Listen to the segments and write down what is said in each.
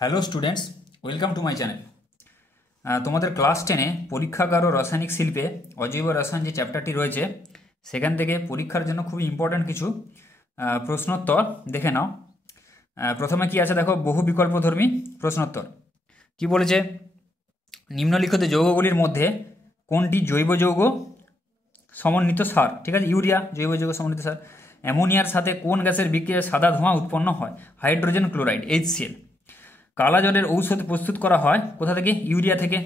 Hello students, welcome to my channel. তোমাদের class 10-এ পরীক্ষাগার ও রাসায়নিক শিল্পে অজৈব রসায়ন যে চ্যাপ্টারটি রয়েছে সেখান থেকে পরীক্ষার জন্য খুবই ইম্পর্ট্যান্ট কিছু প্রশ্নোত্তর দেখে নাও। প্রথমে কি আছে দেখো, বহু বিকল্পধর্মী প্রশ্নোত্তর। কি বলেছে, নিম্নলিখিত যৌগগুলির মধ্যে কোনটি জৈব যৌগ সমন্বিত সার? ঠিক আছে, ইউরিয়া জৈব যৌগ সমন্বিত সার। অ্যামোনিয়ার সাথে কোন গ্যাসের বিক্রিয়ায় সাদা ধোঁয়া উৎপন্ন হয়? Hydrogen chloride, HCl। কালা জ্বরের ঔষধ প্রস্তুত করা হয় কোথা থেকে? ইউরিয়া থেকে।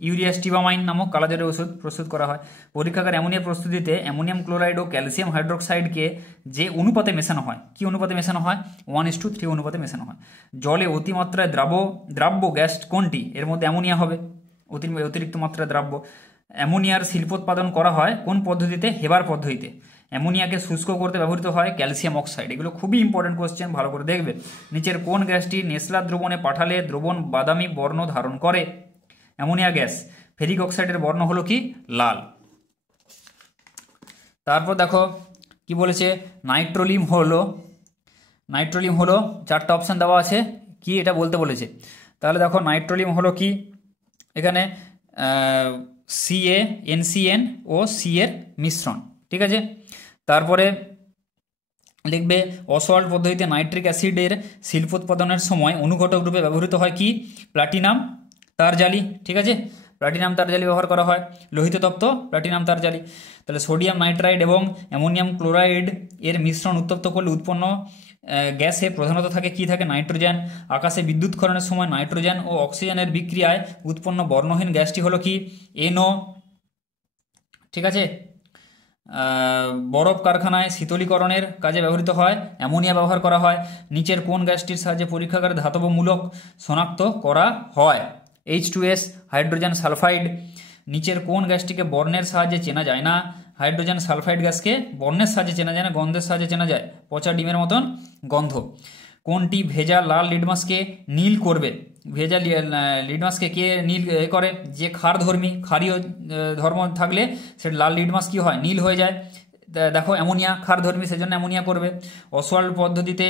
ইউরিয়া স্টিবামাইন নামক কালা জ্বরের ওষুধ প্রস্তুত করা হয়। পরীক্ষাগার অ্যামোনিয়া প্রস্তুতিতে অ্যামোনিয়াম ক্লোরাইড ও ক্যালসিয়াম হাইড্রোক্সাইডকে যে অনুপাতে মেশানো হয়, কি অনুপাতে মেশানো হয়? 1:3 অনুপাতে মেশানো হয়। জলে অতিমাত্রায় দ্রাব্য গ্যাস কোনটি? এর মধ্যে অ্যামোনিয়া হবে, অতিরিক্ত মাত্রায় দ্রাব্য। অ্যামোনিয়ার শিল্পোৎপাদন করা হয় কোন পদ্ধতিতে? হেবার পদ্ধতিতে। অ্যামোনিয়াকে শুষ্ক করতে ব্যবহৃত হয় ক্যালসিয়াম অক্সাইড। এগুলো খুবই ইম্পর্টেন্ট কোশ্চেন, ভালো করে দেখবে। নিচের কোন গ্যাসটি নেসলার দ্রবণে পাঠালে দ্রবণ বাদামি বর্ণ ধারণ করে? Ammonia gas. ফেরিক অক্সাইডের বর্ণ হলো কি? লাল। তারপর দেখো কি বলেছে, নাইট্রোলিম হলো চারটা অপশান দেওয়া আছে, কি এটা বলতে বলেছে। তাহলে দেখো নাইট্রোলিম হলো কি, এখানে Ca NCN ও সি এর মিশ্রণ। ঠিক আছে, তারপরে লিখবে অসওয়াল্ড পদ্ধতিতে নাইট্রিক অ্যাসিডের শিল্পোৎপাদনের সময় অনুঘটক রূপে ব্যবহৃত হয় কি? প্লাটিনাম তারজালি। ঠিক আছে, প্লাটিনাম তারজালি ব্যবহার করা হয়, লোহিত তপ্ত প্লাটিনাম তারজালি। তাহলে সোডিয়াম নাইট্রাইড এবং অ্যামোনিয়াম ক্লোরাইড এর মিশ্রণ উত্তপ্ত করলে উৎপন্ন গ্যাসে প্রধানত থাকে কি? থাকে নাইট্রোজেন। আকাশে বিদ্যুৎক্ষরণের সময় নাইট্রোজেন ও অক্সিজেনের বিক্রিয়ায় উৎপন্ন বর্ণহীন গ্যাসটি হলো কি? NO। ঠিক আছে, বরফ কারখানায় শীতলীকরণের কাজে ব্যবহৃত হয় অ্যামোনিয়া ব্যবহার করা হয়। নিচের কোন গ্যাসটির সাহায্যে পরীক্ষাগারে ধাতব মূলক শনাক্ত করা হয়? H2S, hydrogen sulphide. নিচের কোন গ্যাসটিকে বর্ণের সাহায্যে চেনা যায় না? হাইড্রোজেন সালফাইড গ্যাসকে বর্ণের সাহায্যে চেনা যায় না, গন্ধের সাহায্যে চেনা যায়, পচা ডিমের মতন গন্ধ। কোনটি ভেজা লাল লিটমাসকে নীল করবে? ভেজা লিটমাসকে কে নীল করে? যে ক্ষারধর্মী, ক্ষারীয় ধর্ম থাকলে সেটা লাল লিটমাস কি হয়? নীল হয়ে যায়। দেখো অ্যামোনিয়া ক্ষারধর্মী, সেজন্য অ্যামোনিয়া করবে। অসওয়াল্ড পদ্ধতিতে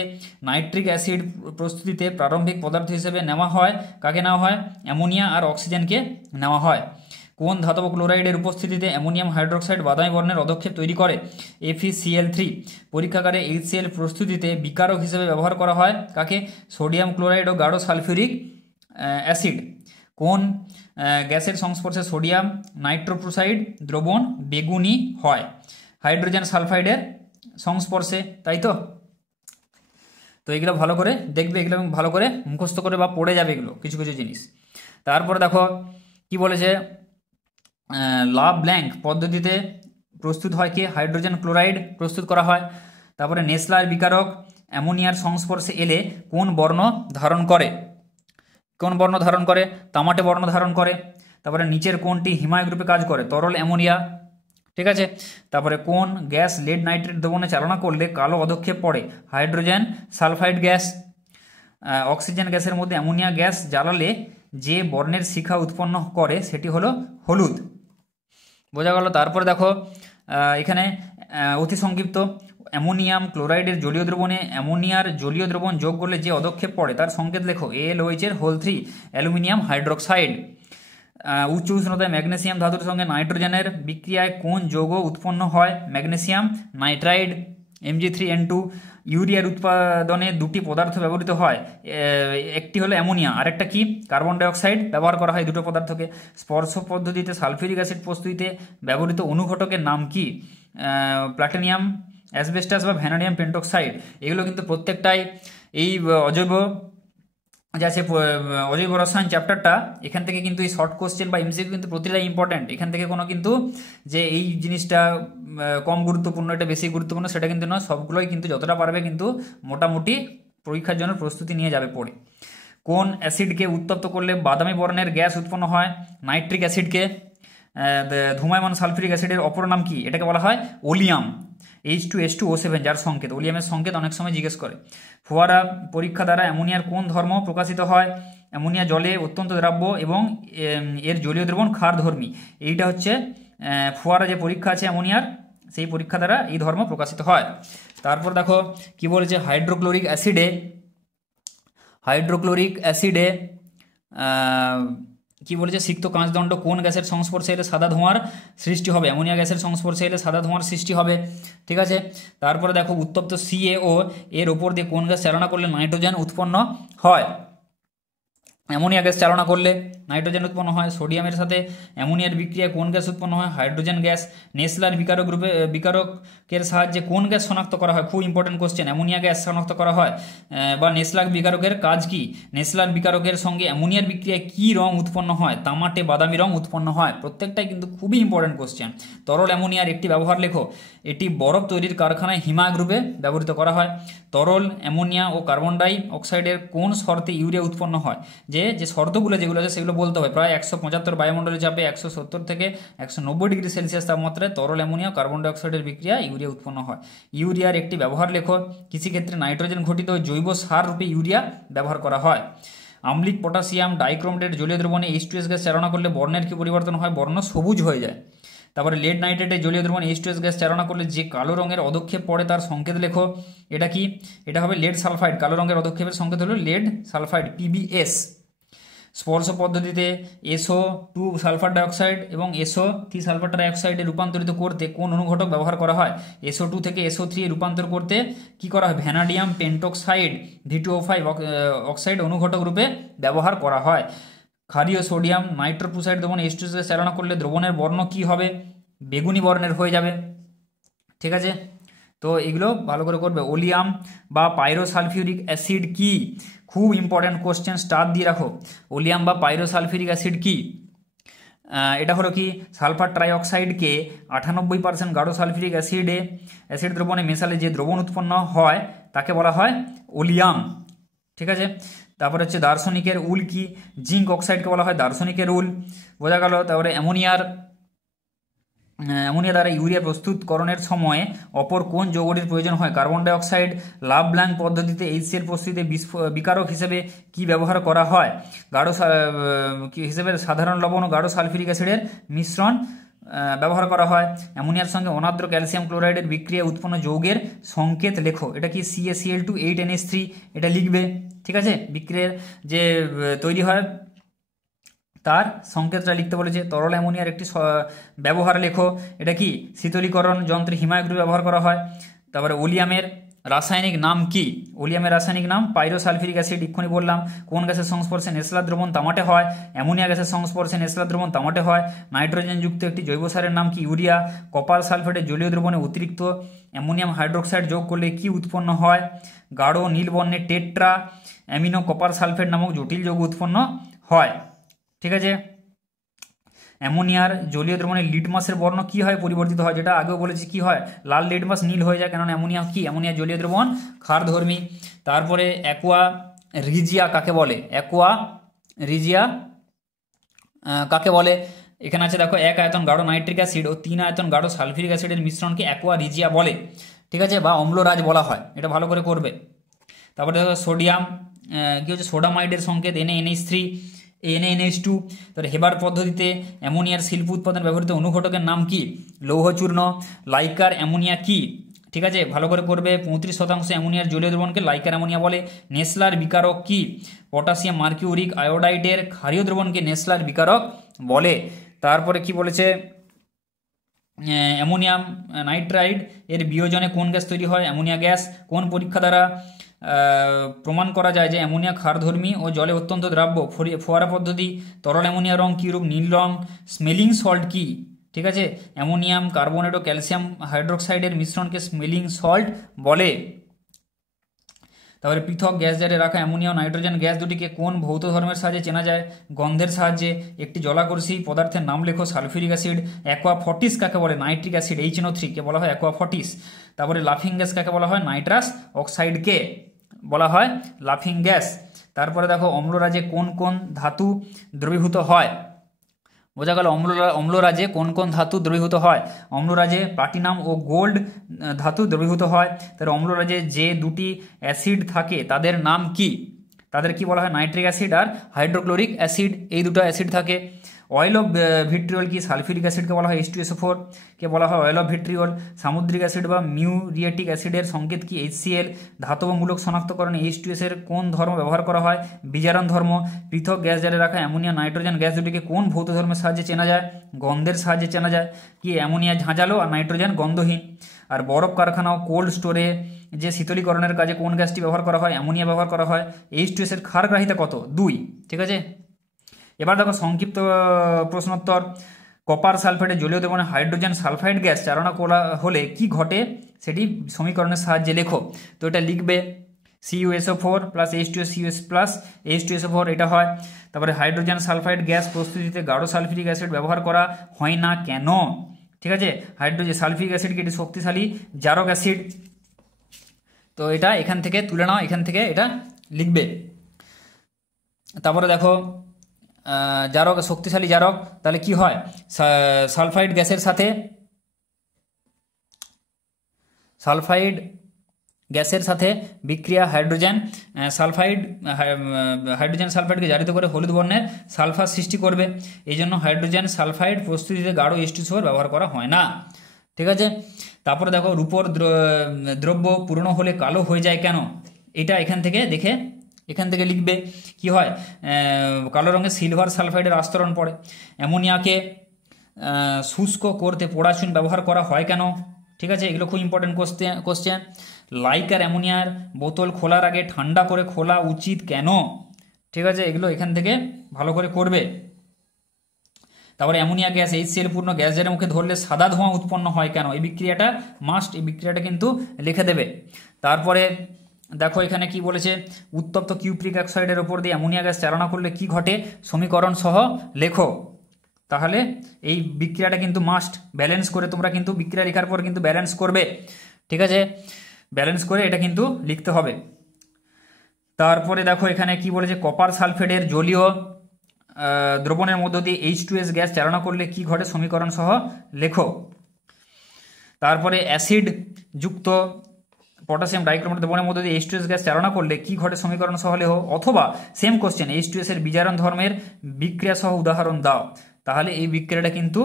নাইট্রিক অ্যাসিড প্রস্তুতিতে প্রারম্ভিক পদার্থ হিসেবে নেওয়া হয় কাকে নেওয়া হয়? অ্যামোনিয়া আর অক্সিজেনকে নেওয়া হয়। কোন ধাতব ক্লোরাইডের উপস্থিতিতে অ্যামোনিয়াম হাইড্রোক্সাইড বাদামি বর্ণের অধক্ষেপ তৈরি করে? FeCl3। পরীক্ষাগারে HCl প্রস্তুতিতে বিকারক হিসেবে ব্যবহার করা হয় কাকে? সোডিয়াম ক্লোরাইড ও গাঢ় সালফিউরিক অ্যাসিড। কোন গ্যাসের সংস্পর্শে সোডিয়াম নাইট্রোপ্রোসাইড দ্রবণ বেগুনি হয়? হাইড্রোজেন সালফাইডের সংস্পর্শে, তাই তো। তো এগুলো ভালো করে দেখবে, এগুলো ভালো করে মুখস্থ করে বা পড়ে যাবে এগুলো কিছু কিছু জিনিস। তারপরে দেখো কি বলেছে, লা ব্ল্যাঙ্ক পদ্ধতিতে প্রস্তুত হয় কি? হাইড্রোজেন ক্লোরাইড প্রস্তুত করা হয়। তারপরে নেসলার বিকারক অ্যামোনিয়ার সংস্পর্শে এলে কোন বর্ণ ধারণ করে? কোন বর্ণ ধারণ করে? তামাটে বর্ণ ধারণ করে। তারপরে নিচের কোনটি হিমায়ক রূপে কাজ করে? তরল অ্যামোনিয়া। ঠিক আছে, তারপরে কোন গ্যাস লেড নাইট্রেট দ্রবণে চালনা করলে কালো অধক্ষেপ পড়ে? Hydrogen sulphide gas. অক্সিজেন গ্যাসের মধ্যে অ্যামোনিয়া গ্যাস জ্বালালে যে বর্ণের শিখা উৎপন্ন করে সেটি হলো হলুদ। বোঝা গেল। তারপরে দেখো এখানে অতি সংক্ষিপ্ত, অ্যামোনিয়াম ক্লোরাইডের জলীয় দ্রবণে অ্যামোনিয়ার জলীয় দ্রবণ যোগ করলে যে অধক্ষেপ পড়ে তার সংকেত লেখো। AlOH aluminium hydroxide. উচ্চ উষ্ণতায় ম্যাগনেসিয়াম ধাতুর সঙ্গে নাইট্রোজেনের বিক্রিয়ায় কোন যৌগ উৎপন্ন হয়? Magnesium nitride, Mg3N2। ইউরিয়ার উৎপাদনে দুটি পদার্থ ব্যবহৃত হয়, একটি হলো অ্যামোনিয়া, আরেকটা কি? কার্বন ডাইঅক্সাইড ব্যবহার করা হয় দুটো পদার্থকে। স্পর্শ পদ্ধতিতে সালফিউরিক অ্যাসিড প্রস্তুতিতে ব্যবহৃত অনুঘটকের নাম কি? প্লাটিনিয়াম অ্যাসবেস্টাস বা ভ্যানাডিয়াম পেন্টক্সাইড। এগুলো কিন্তু প্রত্যেকটাই এই অজৈব যে আছে অজৈব রসায়ন চ্যাপ্টারটা, এখান থেকে কিন্তু এই শর্ট কোশ্চেন বা MCQ কিন্তু প্রতিটাই ইম্পর্টেন্ট। এখান থেকে কোনো কিন্তু যে এই জিনিসটা কম গুরুত্বপূর্ণ, এটা বেশি গুরুত্বপূর্ণ সেটা কিন্তু নয়, সবগুলোই কিন্তু যতটা পারবে কিন্তু মোটামুটি পরীক্ষার জন্য প্রস্তুতি নিয়ে যাবে পড়ে। কোন অ্যাসিডকে উত্তপ্ত করলে বাদামি বর্ণের গ্যাস উৎপন্ন হয়? নাইট্রিক অ্যাসিডকে। ধূমায়মান সালফিউরিক অ্যাসিডের অপর নাম কি? এটাকে বলা হয় ওলিয়াম, H2S2O7, যার সংকেত, ওলিয়ামের সংকেত অনেক সময় জিজ্ঞেস করে। ফোয়ারা পরীক্ষা দ্বারা অ্যামোনিয়ার কোন ধর্ম প্রকাশিত হয়? অ্যামোনিয়া জলে অত্যন্ত দ্রাব্য এবং এর জলীয় দ্রবণ ক্ষারধর্মী। এইটা হচ্ছে ফোয়ারা যে পরীক্ষা আছে অ্যামোনিয়ার, সেই পরীক্ষা দ্বারা এই ধর্ম প্রকাশিত হয়। তারপর দেখো কি বলেছে, হাইড্রোক্লোরিক অ্যাসিডে হাইড্রোক্লোরিক অ্যাসিডে কি বলেছে, সিক্ত কাঁচদণ্ড কোন গ্যাসের সংস্পর্শে এলে সাদা ধোঁয়ার সৃষ্টি হবে? অ্যামোনিয়া গ্যাসের সংস্পর্শে এলে সাদা ধোঁয়ার সৃষ্টি হবে। ঠিক আছে, তারপরে দেখো উত্তপ্ত CaO এর ওপর দিয়ে কোন গ্যাস চালনা করলে নাইট্রোজেন উৎপন্ন হয়? অ্যামোনিয়া গ্যাস চালনা করলে নাইট্রোজেন উৎপন্ন হয়। সোডিয়ামের সাথে অ্যামোনিয়ার বিক্রিয়ায় কোন গ্যাস উৎপন্ন হয়? Hydrogen gas. নেসলার বিকারকের সাহায্যে কোন গ্যাস শনাক্ত করা হয়? খুব ইম্পর্টেন্ট কোশ্চেন। অ্যামোনিয়া গ্যাস শনাক্ত করা হয়। বা নেসলার বিকারকের কাজ কি? নেসলার বিকারকের সঙ্গে অ্যামোনিয়ার বিক্রিয়ায় কী রং উৎপন্ন হয়? তামাটে বাদামি রং উৎপন্ন হয়। প্রত্যেকটাই কিন্তু খুবই ইম্পর্টেন্ট কোশ্চেন। তরল অ্যামোনিয়ার একটি ব্যবহার লেখো। এটি বরফ তৈরির কারখানায় হিমায়ক রূপে ব্যবহৃত করা হয়। তরল অ্যামোনিয়া ও কার্বন ডাই অক্সাইডের কোন শর্তে ইউরিয়া উৎপন্ন হয়? যে শর্তগুলো যেগুলো আছে সেগুলো বলতে হবে। প্রায় 175 বায়ুমণ্ডলের চাপে 170 থেকে 190 ডিগ্রি সেলসিয়াস তাপমাত্রায় তরল অ্যামোনিয়া কার্বন ডাই অক্সাইডের বিক্রিয়া ইউরিয়া উৎপন্ন হয়। ইউরিয়ার একটি ব্যবহার লেখো। কৃষিক্ষেত্রে নাইট্রোজেন ঘটিত জৈব সার রূপে ইউরিয়া ব্যবহার করা হয়। আম্লিক পটাশিয়াম ডাইক্রোমেটের জলীয় দ্রবণে H2S গ্যাস চালনা করলে বর্ণের কি পরিবর্তন হয়? বর্ণ সবুজ হয়ে যায়। তারপরে লেড নাইট্রেটে জলীয় দ্রবণ H2S গ্যাস চালনা করলে যে কালো রঙের অধক্ষেপ পড়ে তার সংকেত লেখো। এটা কি? এটা হবে লেড সালফাইড। কালো রঙের অধক্ষেপের সংকেত হলো লেড সালফাইড, PbS। স্পর্শ পদ্ধতিতে SO2 সালফার ডাইঅক্সাইড এবং SO3 সালফার ডাইঅক্সাইডে রূপান্তরিত করতে কোন অনুঘটক ব্যবহার করা হয়? SO2 থেকে SO3 এ রূপান্তর করতে কি করা হয়? ভ্যানাডিয়াম পেন্টক্সাইড V2O5 অক্সাইড অনুঘটক রূপে ব্যবহার করা হয়। ক্ষারীয় সোডিয়াম নাইট্রোফুসাইড দ্রবণ H2S চালনা করলে দ্রবণের বর্ণ কি হবে? বেগুনি বর্ণের হয়ে যাবে। ঠিক আছে, তো এগুলো ভালো করে করবে। ওলিয়াম বা পাইরোসালফিউরিক অ্যাসিড কি? খুব ইম্পর্ট্যান্ট কোশ্চেন, স্টার দিয়ে রাখো। ওলিয়াম বা পাইরোসালফিউরিক অ্যাসিড কি? এটা হলো কি? সালফার ট্রাইঅক্সাইডকে 98% গাঢ় সালফিউরিক অ্যাসিড দ্রবণে মেশালে যে দ্রবণ উৎপন্ন হয় তাকে বলা হয় ওলিয়াম। ঠিক আছে, তারপরে হচ্ছে দার্শনিকের উল কি? জিঙ্ক অক্সাইডকে বলা হয় দার্শনিকের উল, বোঝা গেল। তারপরে অ্যামোনিয়া দ্বারা ইউরিয়া প্রস্তুতকরণের সময় অপর কোন যৌগটির প্রয়োজন হয়? Carbon die oxide. লাভ ব্ল্যাঙ্ক পদ্ধতিতে HCl প্রস্তুতিতে বিকারক হিসেবে কি ব্যবহার করা হয়? গাঢ় হিসেবে সাধারণ লবণ ও গাঢ় সালফিউরিক অ্যাসিডের মিশ্রণ ব্যবহার করা হয়। অ্যামোনিয়ার সঙ্গে অনার্দ্র ক্যালসিয়াম ক্লোরাইডের বিক্রিয়া উৎপন্ন যৌগের সংকেত লেখো। এটা কি? CaCl2 8NH3, এটা লিখবে। ঠিক আছে, বিক্রিয়ার যে তৈরি হয় তার সংকেতটা লিখতে বলেছে। তরল অ্যামোনিয়ার একটি ব্যবহার লেখো। এটা কি? শীতলীকরণ যন্ত্রে হিমায়ক রূপে ব্যবহার করা হয়। তারপরে ওলিয়ামের রাসায়নিক নাম কি? ওলিয়ামের রাসায়নিক নাম পাইরোসালফিউরিক অ্যাসিড, এক্ষুনি বললাম। কোন গ্যাসের সংস্পর্শে নেসলার দ্রবণ তামাটে হয়? অ্যামোনিয়া গ্যাসের সংস্পর্শে নেসলার দ্রবণ তামাটে হয়। নাইট্রোজেন যুক্ত একটি জৈব সারের নাম কি? ইউরিয়া। কপার সালফেটের জলীয় দ্রবণে অতিরিক্ত অ্যামোনিয়াম হাইড্রোক্সাইড যোগ করলে কি উৎপন্ন হয়? গাঢ় নীল বর্ণের টেট্রা অ্যামিনো কপার সালফেট নামক জটিল যৌগ উৎপন্ন হয়। ঠিক আছে, অ্যামোনিয়ার জলীয় দ্রবণে লিটমাসের বর্ণ কি হয়? পরিবর্তিত হয়। যেটা আগেও বলেছি কি হয়? লাল লিটমাস নীল হয়ে যায়, কেননা অ্যামোনিয়া কি? অ্যামোনিয়া জলীয় দ্রবণ ক্ষারধর্মী। তারপরে অ্যাকোয়া রিজিয়া কাকে বলে? অ্যাকোয়া রিজিয়া কাকে বলে? এখানে আছে দেখো, 1 আয়তন গাঢ় নাইট্রিক অ্যাসিড ও 3 আয়তন গাঢ় সালফিউরিক অ্যাসিডের মিশ্রণকে অ্যাকোয়া রিজিয়া বলে। ঠিক আছে, বা অম্লরাজ বলা হয়। এটা ভালো করে করবে। তারপরে দেখো সোডিয়াম কি হচ্ছে? সোডামাইডের সংকেত NaNH3 NaNH2। তারপরে হেবার পদ্ধতিতে অ্যামোনিয়ার শিল্প উৎপাদন ব্যবহৃত অনুঘটকের নাম কি? লৌহচূর্ণ। লাইকার অ্যামোনিয়া কি? ঠিক আছে, ভালো করে করবে। 35% অ্যামোনিয়ার জলীয় দ্রবণকে লাইকার অ্যামোনিয়া বলে। নেসলার বিকারক কি? পটাশিয়াম মার্কিউরিক আয়োডাইডের ক্ষারীয় দ্রবণকে নেসলার বিকারক বলে। তারপরে কি বলেছে? অ্যামোনিয়াম নাইট্রাইড এর বিয়োজনে কোন গ্যাস তৈরি হয়? Ammonia gas. কোন পরীক্ষা দ্বারা প্রমাণ করা যায় যে অ্যামোনিয়া ক্ষারধর্মী ও জলে অত্যন্ত দ্রাব্য? ফোয়ারা পদ্ধতি। তরল অ্যামোনিয়া রং কী রূপ? নীল রং। স্মেলিং সল্ট কি? ঠিক আছে, অ্যামোনিয়াম কার্বনেট ও ক্যালসিয়াম হাইড্রোক্সাইডের মিশ্রণকে স্মেলিং সল্ট বলে। তারপরে পৃথক গ্যাস জারে রাখা অ্যামোনিয়া ও নাইট্রোজেন গ্যাস দুটিকে কোন ভৌত ধর্মের সাহায্যে চেনা যায়? গন্ধের সাহায্যে। একটি জলাকর্ষী পদার্থের নাম লেখো। Sulphuric acid. অ্যাকোয়াফর্টিস কাকে বলে? নাইট্রিক অ্যাসিড HNO3 কে বলা হয় অ্যাকোয়াফর্টিস। তারপরে লাফিং গ্যাস কাকে বলা হয়? নাইট্রাস অক্সাইডকে বলা হয় লাফিং গ্যাস। তারপরে দেখো, অম্লরাজে কোন কোন ধাতু দ্রবীভূত হয়? বোঝা গেল অম্লরাজে কোন কোন ধাতু দ্রবীভূত হয়? অম্লরাজে প্লাটিনাম ও গোল্ড ধাতু দ্রবীভূত হয়। তার অম্লরাজে যে দুটি অ্যাসিড থাকে তাদের নাম কি? তাদের কি বলা হয়? নাইট্রিক অ্যাসিড আর হাইড্রোক্লোরিক অ্যাসিড, এই দুটো অ্যাসিড থাকে। অয়েল অফ ভিট্রিয়ল কি? সালফিউরিক অ্যাসিডকে বলা হয় H2SO4, কে বলা হয় অয়েল অফ ভিট্রিয়ল। সামুদ্রিক অ্যাসিড বা মিউরিয়েটিক অ্যাসিডের সংকেত কি? HCl। ধাতব মূলক শনাক্তকরণে H2S এর কোন ধর্ম ব্যবহার করা হয়? বিজারণ ধর্ম। পৃথক গ্যাস জারে রাখা অ্যামোনিয়া নাইট্রোজেন গ্যাস দুটিকে কোন ভৌত ধর্মের সাহায্যে চেনা যায়? গন্ধের সাহায্যে চেনা যায়। কি? অ্যামোনিয়া ঝাঁঝালো আর নাইট্রোজেন গন্ধহীন। আর বরফ কারখানা ও কোল্ড স্টোরে যে শীতলীকরণের কাজে কোন গ্যাসটি ব্যবহার করা হয়? অ্যামোনিয়া ব্যবহার করা হয়। H2S এর ক্ষারগ্রাহিতা কত? 2। ঠিক আছে, এবার দেখো সংক্ষিপ্ত প্রশ্নোত্তর। কপার সালফেটের জলীয় দ্রবণে হাইড্রোজেন সালফাইড গ্যাস চালনা করা হলে কি ঘটে সেটি সমীকরণের সাহায্যে লেখো। তো এটা লিখবে CuSO4 plus H2S CuS plus H2SO4 এটা হয়। তারপরে হাইড্রোজেন সালফাইড গ্যাস প্রস্তুতিতে গাঢ় সালফিউরিক অ্যাসিড ব্যবহার করা হয় না কেন? ঠিক আছে, হাইড্রোজেন সালফিউরিক অ্যাসিড কি? এটি শক্তিশালী জারক অ্যাসিড। তো এটা এখান থেকে তুলে নাও, এখান থেকে এটা লিখবে। তারপরে দেখো জারক, শক্তিশালী জারক, তাহলে কি হয়? সালফাইড গ্যাসের সাথে বিক্রিয়া হাইড্রোজেন সালফাইডকে জারিত করে হলুদ বর্ণের সালফার সৃষ্টি করবে। এই জন্য হাইড্রোজেন সালফাইড প্রস্তুতিতে গাঢ় H2SO4 ব্যবহার করা হয় না। ঠিক আছে, তারপরে দেখো রূপোর দ্রব্য পুরনো হলে কালো হয়ে যায় কেন? এটা এখান থেকে লিখবে। কি হয়? কালো রঙের সিলভার সালফাইডের আস্তরণ পড়ে। অ্যামোনিয়াকে শুষ্ক করতে পোড়াচুন ব্যবহার করা হয় কেন? ঠিক আছে, এগুলো খুব ইম্পর্টেন্ট কোশ্চেন। লাইকার অ্যামোনিয়ার বোতল খোলার আগে ঠান্ডা করে খোলা উচিত কেন? ঠিক আছে, এগুলো এখান থেকে ভালো করে করবে। তারপরে অ্যামোনিয়া গ্যাস HCl পূর্ণ গ্যাস জারের মুখে ধরলে সাদা ধোঁয়া উৎপন্ন হয় কেন? এই বিক্রিয়াটা মাস্ট, এই বিক্রিয়াটা কিন্তু লিখে দেবে। তারপরে দেখো এখানে কি বলেছে, উত্তপ্ত কিউপ্রিক অক্সাইডের ওপর দিয়ে অ্যামোনিয়া গ্যাস চালনা করলে কি ঘটে? সমীকরণ সহ লেখো। তাহলে এই বিক্রিয়াটা কিন্তু মাস্ট, ব্যালেন্স করে তোমরা কিন্তু বিক্রিয়া লেখার পর কিন্তু ব্যালেন্স করবে। ঠিক আছে, ব্যালেন্স করে এটা কিন্তু লিখতে হবে। তারপরে দেখো এখানে কি বলেছে, কপার সালফেটের জলীয় দ্রবণের মধ্য দিয়ে H2S গ্যাস চালনা করলে কি ঘটে? সমীকরণ সহ লেখো। তারপরে অ্যাসিড যুক্ত পটাশিয়াম ডাইক্রোমেট দ্রবণের মধ্যে দিয়ে H2S গ্যাস চালনা করলে কি ঘটে? সমীকরণ সহ লেখো। অথবা সেম কোশ্চেন, H2S এর বিজারণ ধর্মের বিক্রিয়া সহ উদাহরণ দাও। তাহলে এই বিক্রিয়াটা কিন্তু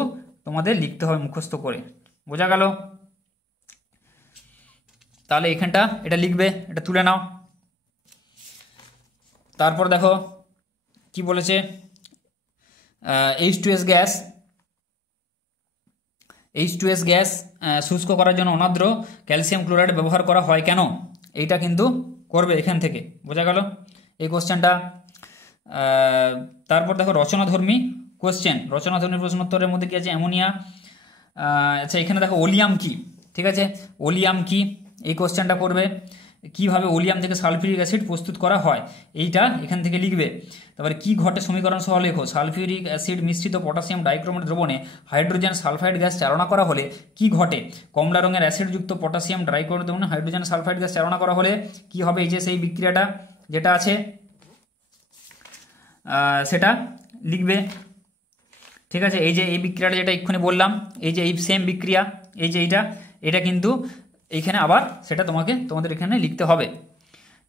তোমাদের লিখতে হবে মুখস্থ করে। বোঝা গেল? তাহলে এখানটা এটা লিখবে, এটা তুলে নাও। তারপর দেখো কি বলেছে, H2S গ্যাস শুষ্ক করার জন্য অনার্দ্র ক্যালসিয়াম ক্লোরাইড ব্যবহার করা হয় কেন? এইটা কিন্তু করবে এখান থেকে। বোঝা গেল এই কোশ্চেনটা? তারপর দেখো রচনাধর্মী কোশ্চেন, রচনাধর্মী প্রশ্নোত্তরের মধ্যে কি আছে? অ্যামোনিয়া। আচ্ছা, এখানে দেখো ওলিয়াম কি? ঠিক আছে, ওলিয়াম কি এই কোশ্চেনটা করবে। কিভাবে ওলিয়াম থেকে সালফিউরিক অ্যাসিড প্রস্তুত করা হয় এইটা এখান থেকে লিখবে। তারপরে কি ঘটে? সমীকরণ সহ লেখো। সালফিউরিক অ্যাসিড মিশ্রিত পটাশিয়াম ডাইক্রোমেট দ্রবণে হাইড্রোজেন সালফাইড গ্যাস চালনা করা হলে কি ঘটে? কমলা রঙের অ্যাসিডযুক্ত পটাশিয়াম ডাইক্রোমেট দ্রবণে হাইড্রোজেন সালফাইড গ্যাস চালনা করা হলে কি হবে? এই যে সেই বিক্রিয়াটা যেটা আছে সেটা লিখবে। ঠিক আছে, এই যে এই বিক্রিয়াটা যেটা এক্ষুনি বললাম, এই যে এই সেম বিক্রিয়া, এই যে এটা কিন্তু এইখানে আবার সেটা তোমাদের এখানে লিখতে হবে।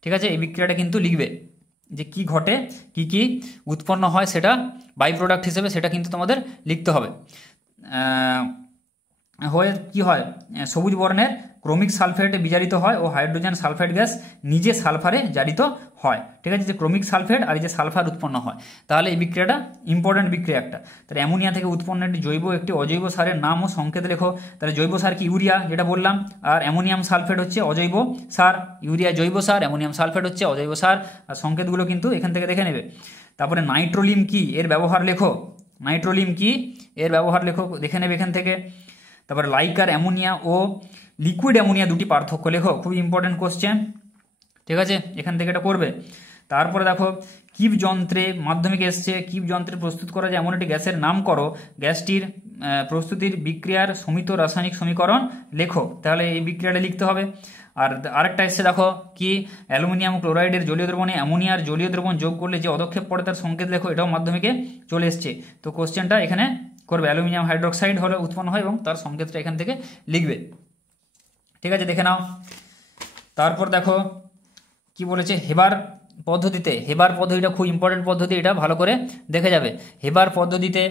ঠিক আছে, এই বিক্রিয়াটা কিন্তু লিখবে যে কি ঘটে, কি উৎপন্ন হয়, সেটা বাই প্রোডাক্ট হিসেবে সেটা কিন্তু তোমাদের লিখতে হবে। হয়ে কি হয়? সবুজ বর্ণের ক্রোমিক সালফেটে বিজারিত হয় ও হাইড্রোজেন সালফাইড গ্যাস নিজে সালফারে জারিত হয়। ঠিক আছে, যে ক্রোমিক সালফেট আর এই যে সালফার উৎপন্ন হয়, তাহলে এই বিক্রিয়াটা ইম্পর্টেন্ট বিক্রিয়া একটা। তাহলে অ্যামোনিয়া থেকে উৎপন্ন একটি জৈব একটি অজৈব সারের নাম ও সংকেত লেখো। তাহলে জৈব সার কি? ইউরিয়া, যেটা বললাম। আর অ্যামোনিয়াম সালফেট হচ্ছে অজৈব সার। ইউরিয়া জৈব সার, অ্যামোনিয়াম সালফেট হচ্ছে অজৈব সার। আর সংকেতগুলো কিন্তু এখান থেকে দেখে নেবে। তারপরে নাইট্রোলিম কি? এর ব্যবহার লেখো। নাইট্রোলিম কি? এর ব্যবহার লেখো, দেখে নেবে এখান থেকে। তারপরে লাইকার অ্যামোনিয়া ও লিকুইড অ্যামোনিয়া দুটি পার্থক্য লেখো। খুবই ইম্পর্টেন্ট কোশ্চেন। ঠিক আছে, এখান থেকে এটা করবে। তারপরে দেখো কিপ যন্ত্রে মাধ্যমিকে এসছে, কিপ যন্ত্রে প্রস্তুত করা যায় এমন একটি গ্যাসের নাম করো। গ্যাসটির প্রস্তুতির বিক্রিয়ার সমিত রাসায়নিক সমীকরণ লেখো। তাহলে এই বিক্রিয়াটা লিখতে হবে। আর আরেকটা এসছে দেখো কি, অ্যালুমিনিয়াম ক্লোরাইডের জলীয় দ্রবণে অ্যামোনিয়ার জলীয় দ্রবণ যোগ করলে যে পদক্ষেপ পড়ে তার সংকেত লেখো। এটাও মাধ্যমিকে চলে এসছে। তো কোশ্চেনটা এখানে করবে, অ্যালুমিনিয়াম হাইড্রোক্সাইড হলে উৎপন্ন হয় এবং তার সংকেতটা এখান থেকে লিখবে। ঠিক আছে, দেখে নাও। তারপর দেখো কি বলেছে, হেবার পদ্ধতিতে, হেবার পদ্ধতিটা খুব ইম্পর্টেন্ট পদ্ধতি, এটা ভালো করে দেখে যাবে। হেবার পদ্ধতিতে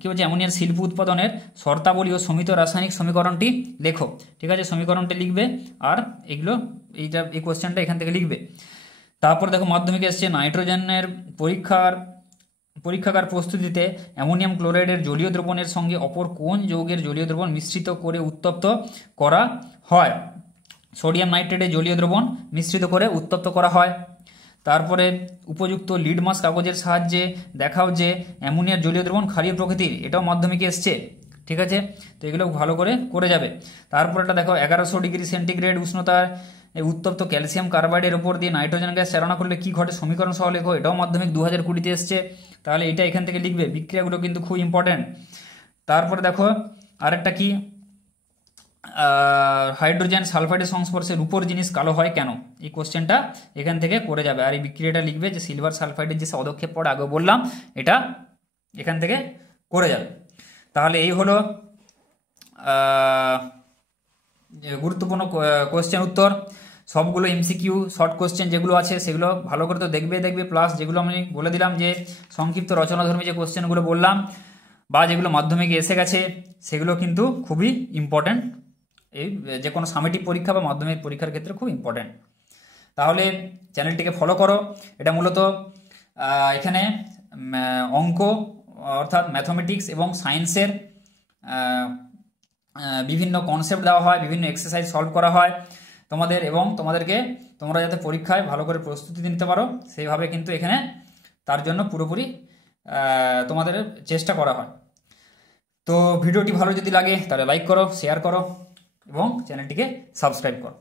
কী বলছে, অ্যামোনিয়ার শিল্প উৎপাদনের শর্তাবলী ও সমিত রাসায়নিক সমীকরণটি লেখো। ঠিক আছে, সমীকরণটি লিখবে আর এই কোশ্চেনটা এখান থেকে লিখবে। তারপর দেখো মাধ্যমিকে এসছে নাইট্রোজেনের পরীক্ষাগার প্রস্তুতিতে অ্যামোনিয়াম ক্লোরাইডের জলীয় দ্রবণের সঙ্গে অপর কোন যৌগের জলীয় দ্রবণ মিশ্রিত করে উত্তপ্ত করা হয়? সোডিয়াম নাইট্রেটের জলীয় দ্রবণ মিশ্রিত করে উত্তপ্ত করা হয়। তারপরে উপযুক্ত লিডমাস কাগজের সাহায্যে দেখাও যে অ্যামোনিয়ার জলীয় দ্রবণ ক্ষারীয় প্রকৃতির, এটাও মাধ্যমিকে এসছে। ঠিক আছে, তো এগুলো ভালো করে যাবে। তারপর এটা দেখো 1100 ডিগ্রি সেন্টিগ্রেড উষ্ণতায় উত্তপ্ত ক্যালসিয়াম কার্বাইডের উপর দিয়ে নাইট্রোজেন গ্যাস চালনা করলে কি ঘটে, সমীকরণ সহ লেখো। এটাও মাধ্যমিক 2020-তে এসছে, তাহলে এটা এখান থেকে লিখবে। বিক্রিয়াগুলো কিন্তু খুব ইম্পর্টেন্ট। তারপরে দেখো আরেকটা কি, হাইড্রোজেন সালফাইডের সংস্পর্শে রূপোর জিনিস কালো হয় কেন, এই কোশ্চেনটা এখান থেকে করে যাবে। আর এই বিক্রিয়াটা লিখবে যে সিলভার সালফাইডের যে পদক্ষেপ পড়ে আগে বললাম, এটা এখান থেকে করে যাবে। তাহলে এই হলো গুরুত্বপূর্ণ কোশ্চেন উত্তর। সবগুলো এমসিকিউ শর্ট কোশ্চেন যেগুলো আছে সেগুলো ভালো করে তো দেখবে, প্লাস যেগুলো আমি বলে দিলাম যে সংক্ষিপ্ত রচনাধর্মী যে কোশ্চেনগুলো বললাম বা যেগুলো মাধ্যমিকে এসে গেছে, সেগুলো কিন্তু খুবই ইম্পর্ট্যান্ট, এই যে কোনো সামেটিক পরীক্ষা বা মাধ্যমিক পরীক্ষার ক্ষেত্রে খুব ইম্পর্ট্যান্ট। তাহলে চ্যানেলটিকে ফলো করো। এটা মূলত এখানে অঙ্ক অর্থাৎ ম্যাথমেটিক্স এবং সায়েন্সের বিভিন্ন কনসেপ্ট দেওয়া হয়, বিভিন্ন এক্সারসাইজ সলভ করা হয় তোমাদের, এবং তোমরা যাতে পরীক্ষায় ভালো করে প্রস্তুতি নিতে পারো সেইভাবে কিন্তু এখানে তার জন্য পুরোপুরি তোমাদের চেষ্টা করা হয়। তো ভিডিওটি ভালো যদি লাগে তাহলে লাইক করো, শেয়ার করো এবং চ্যানেলটিকে সাবস্ক্রাইব করো।